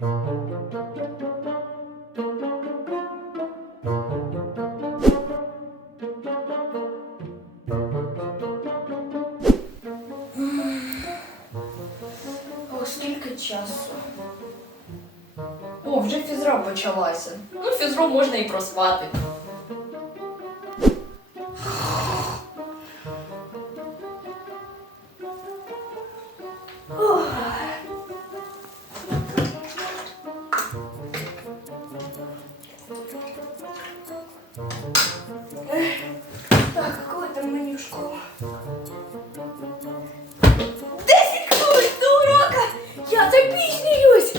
О, скільки часу? О, вже фізра почалася. Ну, фізру можна і проспати. Так, коли там мені в школу? Десять хвилин до урока! Я запізнююсь!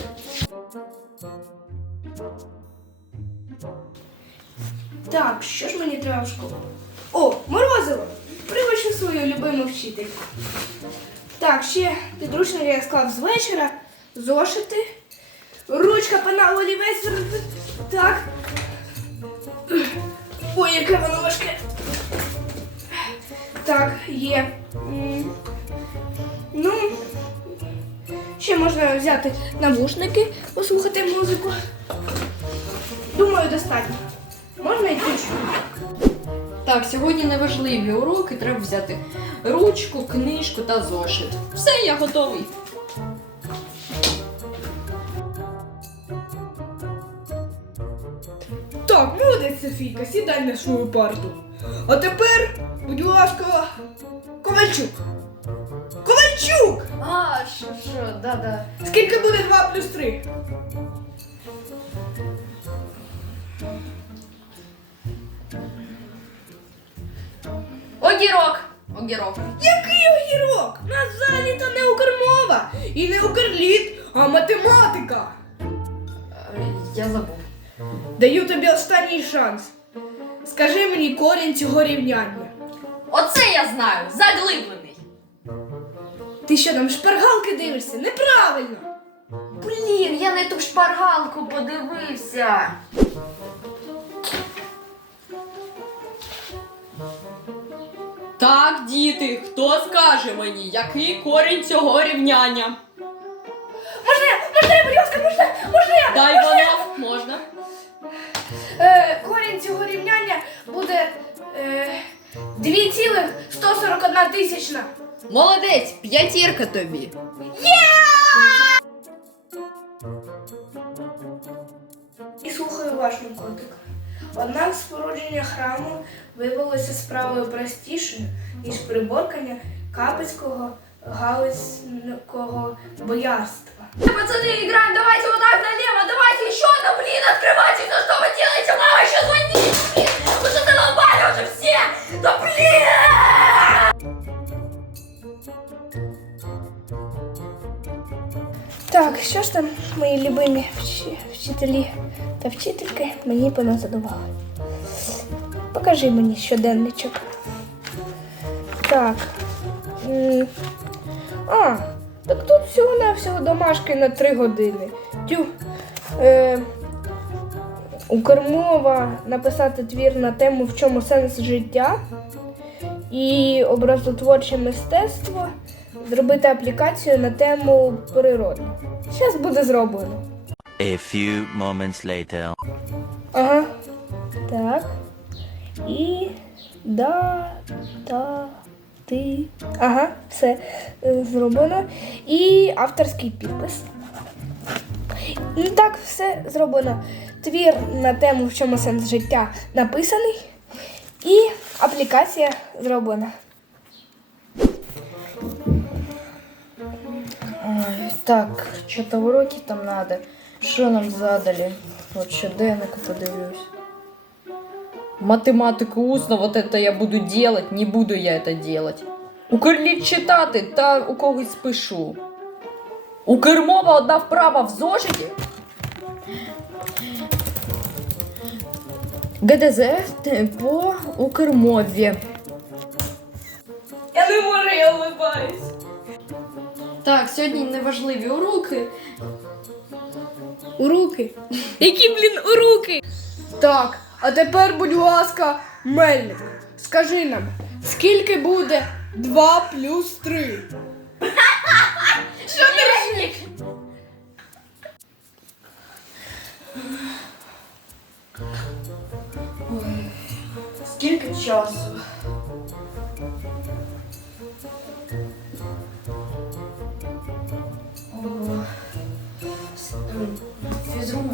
Так, що ж мені треба в школу? О, морозиво! Прибачу свою любиму вчительку. Так, ще підручник я склав з вечора, зошити, ручка, пенал, олівець. Так. Ой, яке воно важке. Так, є. Ну, ще можна взяти навушники, послухати музику. Думаю, достатньо. Можна йти. Так, сьогодні неважливі уроки, треба взяти ручку, книжку та зошит. Все, я готовий. Так, молодець, Софійка, сідай на свою парту. А тепер, будь ласка, Ковальчук. Ковальчук! А, що, що, да-да. Скільки буде 2 плюс 3? Огірок! Огірок. Який огірок? У нас взагалі то не укрмова і не укрліт, а математика. Е, Я забув. Даю тобі останній шанс. Скажи мені корінь цього рівняння. Оце я знаю! Заглиблений. Ти що там шпаргалки дивишся? Неправильно. Блін, я не ту шпаргалку подивився. Так, діти, хто скаже мені, який корінь цього рівняння? Можна я? Можна я, будь ласка, можна? Можна я? Дай воно, можна. 2,141 тисячна. Молодець, п'ятірка тобі. І слухаю уважно, котик. Однак спорудження храму виявилося справою простішою, ніж приборкання капецького галицького боярства. Пацаны, играем, давайте вот так налево, давайте еще одно, блин, открывайте, ну что вы делаете, мама еще звонит, Що ж там мої любимі вчителі та вчительки мені поназадували? Покажи мені щоденничок. Так. А, так тут всього-навсього домашки на 3 години. Тю. Е, Укрмова написати твір на тему в чому сенс життя і образотворче мистецтво зробити аплікацію на тему природи. Зараз буде зроблено. A few moments later. Ага. Так. І да, та, ти. Ага, все е, зроблено. І авторський підпис. Ну так, все зроблено. Твір на тему в чому сенс життя написаний. І аплікація зроблена. Так, что-то уроки там надо. Что нам задали? Вот щоденник подивлюсь. Математику устно, вот это я буду делать, не буду я это делать. Укрліт читати та у когось спишу. Укрмова одна вправа в зошиті. ГДЗ по Укрмові. Я не можу, я улибаюсь. Так, сьогодні неважливі уроки. Уроки. Які, блін, уроки? Так, а тепер, будь ласка, Мельник, скажи нам, скільки буде 2 плюс 3? Що ти скільки часу?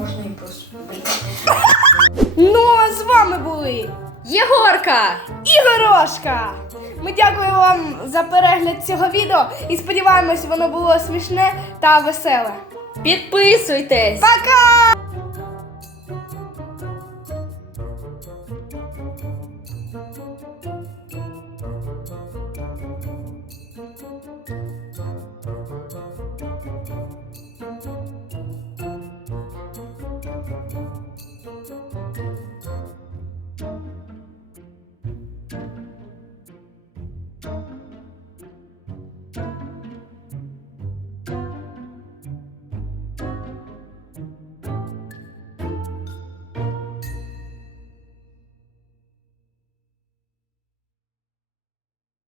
Можна і просто. Ну, а з вами були Єгорка! Ігорошка! Ми дякуємо вам за перегляд цього відео і сподіваємось, воно було смішне та веселе. Підписуйтесь! Пока!